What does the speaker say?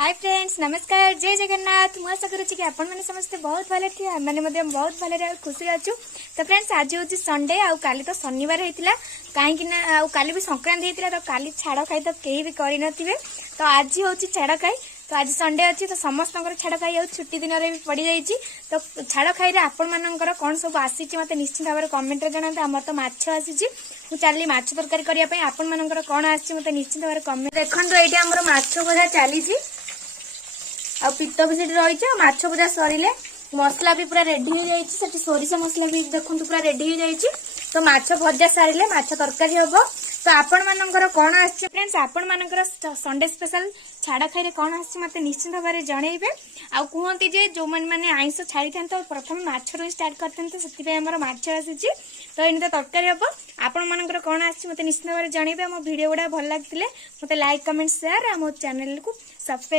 Hi friends, नमस्कार, जय जगन्नाथ। मु आशा करुच्ची कि आपण मैंने समस्ते बहुत भले थी, आम मैंने बहुत भले खुशी अच्छु। तो फ्रेंड्स, आज हूँ संडे, आउ काली तो शनिवार होता कहीं काली भी संक्रांति होता, तो काली छाड़ खाई तो कहीं भी करनथे। तो आज हूँ छाड़ खाई, तो आज संडे अच्छी, तो समस्त छाड़ खाई आ छुट्टी दिन में भी पड़ जाइए। तो छाड़ खाई आपण मानकर कौन सब आसी मत निश्चित भाव में कमेंट जनाते। आमर तो माछ आसी, चली माछ तरकारी करने आपण मानकर कौन आसी मत निश्चित भाव में कमेंट। देखो ये आमर माछ भजा चली आ पित्त भी सीट रही है। माछ भजा सरिले मसला भी पूरा रेडी हो जाए, सोरिष मसला भी देखो पूरा रेडी हो जाए। तो माछ भजा सारे माछ तरकारी हम। तो आपण मानकर कौन आस फ्रेंड्स, आपण मानकर संडे स्पेशल छाड़ा खाई कौन आस मत निश्चित भाव में जनइबे। आ कहते जे जो मैंने आइंष छाड़ी था तो प्रथम माछ रू स्टार्ट करते, से माछ आसी। तो इन तरकारी हम। आपण मानकर कौन आस मत निश्चित भाव में जनइबे। मो वीडियो गुड़ा भल लगे मत लाइक कमेंट शेयर, आ मो चैनल को सब्सक्राइब।